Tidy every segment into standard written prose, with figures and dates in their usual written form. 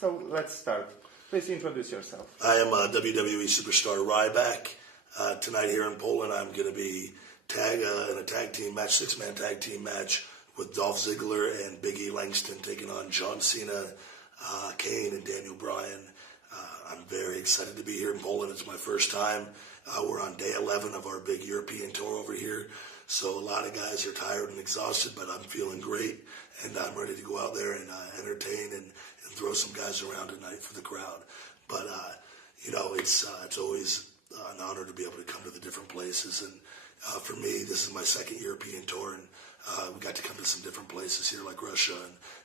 So let's start. Please introduce yourself. I am a WWE superstar Rybackiem. Tonight here in Poland, I'm going to be in a tag team match, six-man tag team match with Dolph Ziggler and Big E Langston taking on John Cena, Kane, and Daniel Bryan. I'm very excited to be here in Poland. It's my first time. We're on day 11 of our big European tour over here. So a lot of guys are tired and exhausted, but I'm feeling great, and I'm ready to go out there and entertain and throw some guys around tonight for the crowd. But, it's always an honor to be able to come to the different places. And for me, this is my second European tour, and we got to come to some different places here like Russia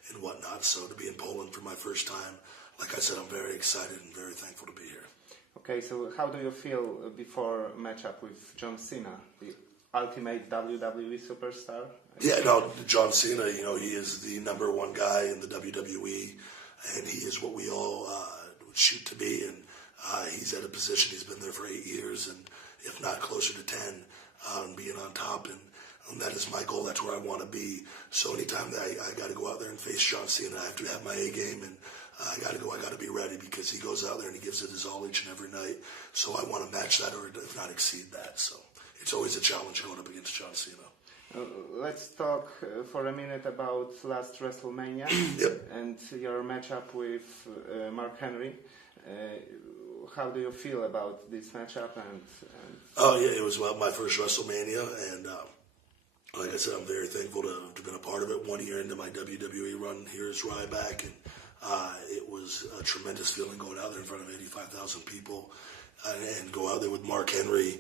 and whatnot. So to be in Poland for my first time, like I said, I'm very excited and very thankful to be here. Okay, so how do you feel before matchup with John Cena, the ultimate WWE superstar? Yeah, John Cena, he is the number one guy in the WWE, and he is what we all would shoot to be, and he's at a position, he's been there for 8 years, and if not closer to 10, being on top, and that is my goal. That's where I want to be. So anytime that I got to go out there and face John Cena, I have to have my A game, and I got to be ready, because he goes out there and he gives it his all each and every night. So I want to match that, or if not exceed that. So it's always a challenge going up against John Cena. Let's talk for a minute about last WrestleMania. Yep. And your matchup with Mark Henry. How do you feel about this matchup? Oh yeah, it was my first WrestleMania, and like I said, I'm very thankful to have been a part of it. 1 year into my WWE run here as Rybackiem, and it was a tremendous feeling going out there in front of 85,000 people. And go out there with Mark Henry,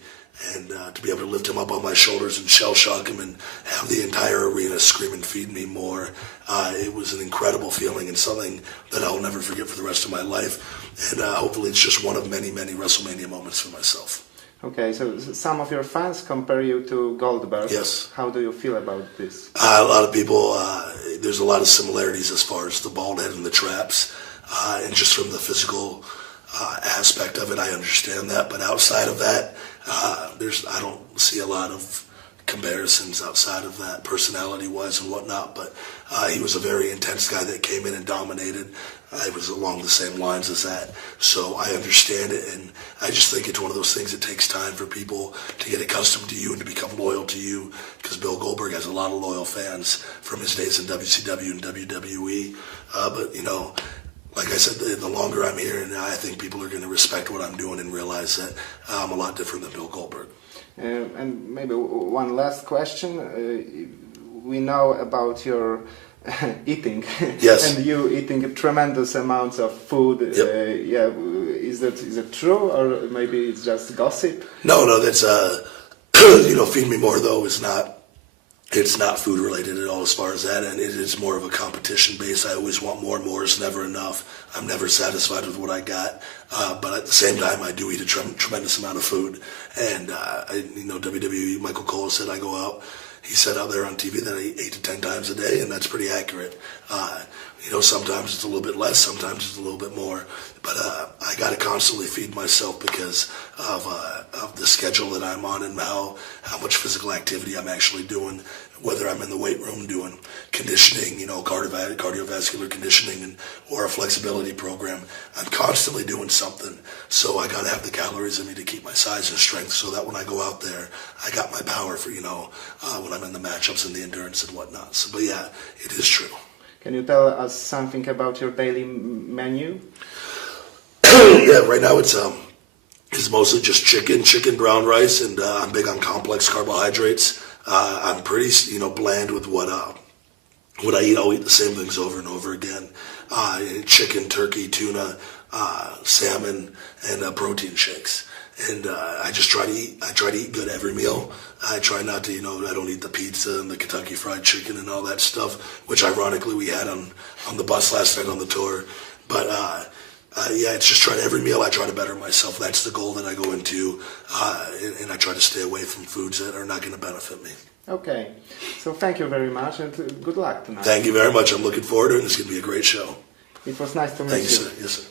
and to be able to lift him up on my shoulders and shell shock him and have the entire arena scream and feed me more. It was an incredible feeling and something that I'll never forget for the rest of my life. And hopefully it's just one of many, many WrestleMania moments for myself. Okay, so some of your fans compare you to Goldberg. Yes. How do you feel about this? A lot of people, there's a lot of similarities as far as the bald head and the traps, and just from the physical aspect of it, I understand that, but outside of that, I don't see a lot of comparisons outside of that, personality-wise and whatnot. But he was a very intense guy that came in and dominated. It was along the same lines as that, so I understand it, and I just think it's one of those things that takes time for people to get accustomed to you and to become loyal to you, because Bill Goldberg has a lot of loyal fans from his days in WCW and WWE. But like I said, the longer I'm here, and I think people are going to respect what I'm doing and realize that I'm a lot different than Bill Goldberg. And maybe one last question. We know about your eating. Yes. And you eating tremendous amounts of food. Yep. Is that true, or maybe it's just gossip? No, that's Feed Me More though is not. It's not food related at all as far as that, and it is more of a competition base. I always want more and more is never enough. I'm never satisfied with what I got, but at the same time, I do eat a tremendous amount of food. And WWE, Michael Cole said I go out. He said out there on TV that I eat 8 to 10 times a day, and that's pretty accurate. Sometimes it's a little bit less, sometimes it's a little bit more. But I got to constantly feed myself because of the schedule that I'm on and how much physical activity I'm actually doing, whether I'm in the weight room doing conditioning, cardiovascular conditioning, or a flexibility program. I'm constantly doing something. So I got to have the calories in me to keep my size and strength so that when I go out there, I got my power for, when I'm in the matchups and the endurance and whatnot. So, but yeah, it is true. Can you tell us something about your daily menu? Yeah, right now it's mostly just chicken, brown rice, and I'm big on complex carbohydrates. I'm pretty, bland with what I eat. I'll eat the same things over and over again. Chicken, turkey, tuna, salmon, and protein shakes. And I just try to eat good every meal. I try not to, I don't eat the pizza and the Kentucky Fried Chicken and all that stuff, which ironically we had on the bus last night on the tour. But it's just every meal I try to better myself. That's the goal that I go into, and I try to stay away from foods that are not going to benefit me. Okay, so thank you very much, and good luck tonight. Thank you very much. I'm looking forward to it, and it's going to be a great show. It was nice to meet you. Thank you, sir. Yes, sir.